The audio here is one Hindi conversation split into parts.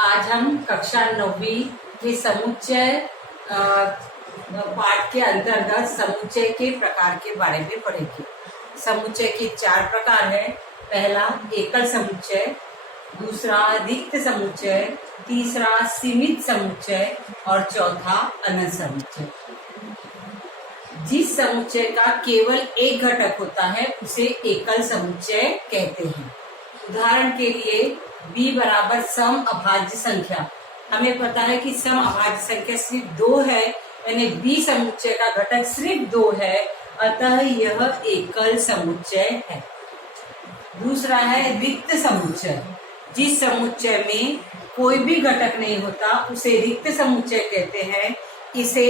आज हम कक्षा 9वीं के समुच्चय पाठ के अंतर्गत समुच्चय के प्रकार के बारे में पढ़ेंगे। समुच्चय के 4 प्रकार है। पहला एकल समुच्चय, दूसरा रिक्त समुच्चय, तीसरा सीमित समुच्चय और चौथा अनंत समुच्चय। जिस समुच्चय का केवल एक घटक होता है उसे एकल समुच्चय कहते हैं। उदाहरण के लिए b बराबर सम अभाज्य संख्या। हमें पता है कि सम अभाज्य संख्या सिर्फ 2 है, यानी b समुच्चय का घटक सिर्फ 2 है, अतः यह एकल समुच्चय है। दूसरा है रिक्त समुच्चय। जिस समुच्चय में कोई भी घटक नहीं होता उसे रिक्त समुच्चय कहते हैं। इसे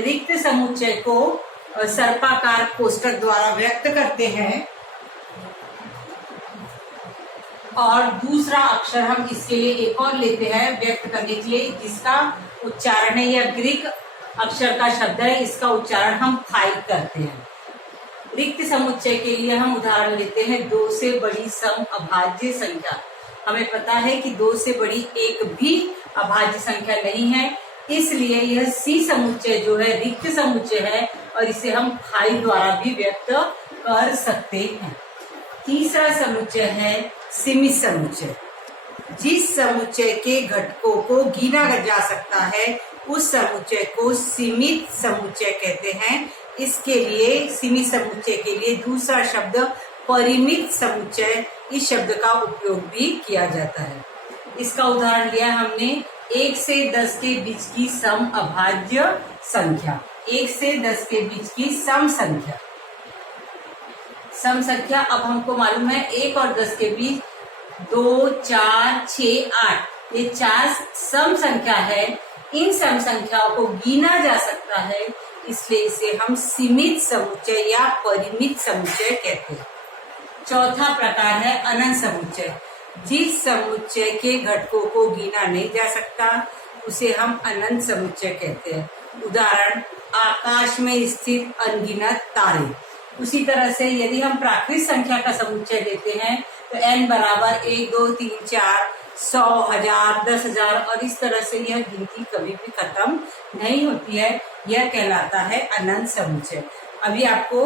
रिक्त समुच्चय को सर्पाकार कोष्ठक द्वारा व्यक्त करते हैं और दूसरा अक्षर हम इसके लिए एक और लेते हैं व्यक्त करने के लिए, जिसका उच्चारण है या ग्रीक अक्षर का शब्द है, इसका उच्चारण हम फाई करते हैं। रिक्त समुच्चय के लिए हम उदाहरण लेते हैं 2 से बड़ी सम अभाज्य संख्या। हमें पता है कि 2 से बड़ी एक भी अभाज्य संख्या नहीं है, इसलिए यह सी समुच्चय जो है रिक्त समुच्चय है और इसे हम फाई द्वारा भी व्यक्त कर सकते हैं। तीसरा समुच्चय है सीमित समुच्चय। जिस समुच्चय के घटकों को गिना जा सकता है उस समुच्चय को सीमित समुच्चय कहते हैं। इसके लिए सीमित समुच्चय के लिए दूसरा शब्द परिमित समुच्चय, इस शब्द का उपयोग भी किया जाता है। इसका उदाहरण लिया हमने 1 से 10 के बीच की सम अभाज्य संख्या। 1 से 10 के बीच की सम संख्या। सम संख्या अब हमको मालूम है 1 और 10 के बीच 2, 4, 6, 8 ये 4 सम संख्या है। इन सम संख्याओं को गिना जा सकता है, इसलिए इसे हम सीमित समुच्चय या परिमित समुच्चय कहते हैं। चौथा प्रकार है अनंत समुच्चय। जिस समुच्चय के घटकों को गिना नहीं जा सकता उसे हम अनंत समुच्चय कहते हैं। उदाहरण आकाश में स्थित अनगिनत तारे। उसी तरह से यदि हम प्राकृतिक संख्या का समुच्चय लेते हैं तो n बराबर 1, 2, 3, 4, 100, 1000, 10,000 और इस तरह से यह गिनती कभी भी खत्म नहीं होती है। यह कहलाता है अनंत समुच्चय। अभी आपको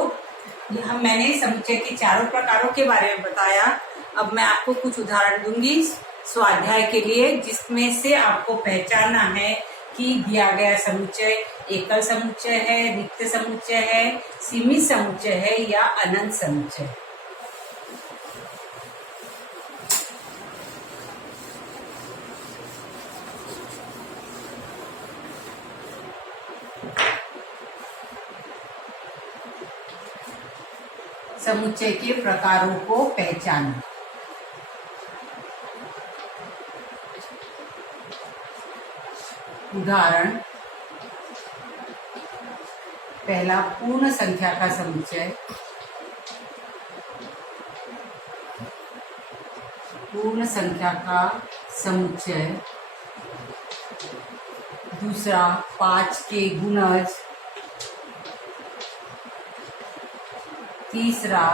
मैंने समुच्चय के 4 प्रकारों के बारे में बताया। अब मैं आपको कुछ उदाहरण दूंगी स्वाध्याय के लिए, जिसमें से आपको पहचानना है कि दिया गया समुच्चय एकल समुच्चय है, रिक्त समुच्चय है, सीमित समुच्चय है या अनंत समुच्चय। समुच्चय के प्रकारों को पहचानना। उदाहरण पहला पूर्ण संख्या का समुच्चय। पूर्ण संख्या का समुच्चय। दूसरा 5 के गुणज। तीसरा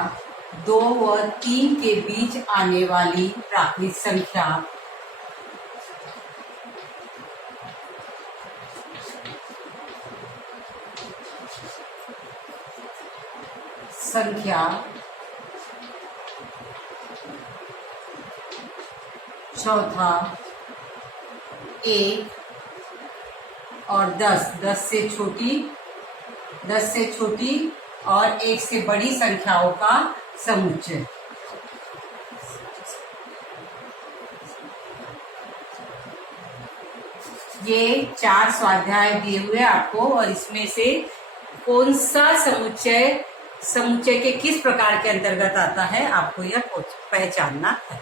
2 व 3 के बीच आने वाली प्राकृतिक संख्या। चौथा 1 और 10 से छोटी और 1 से बड़ी संख्याओं का समुच्चय। ये 4 स्वाध्याय दिए हुए आपको और इसमें से कौन सा समुच्चय के किस प्रकार के अंतर्गत आता है आपको यह पहचानना है।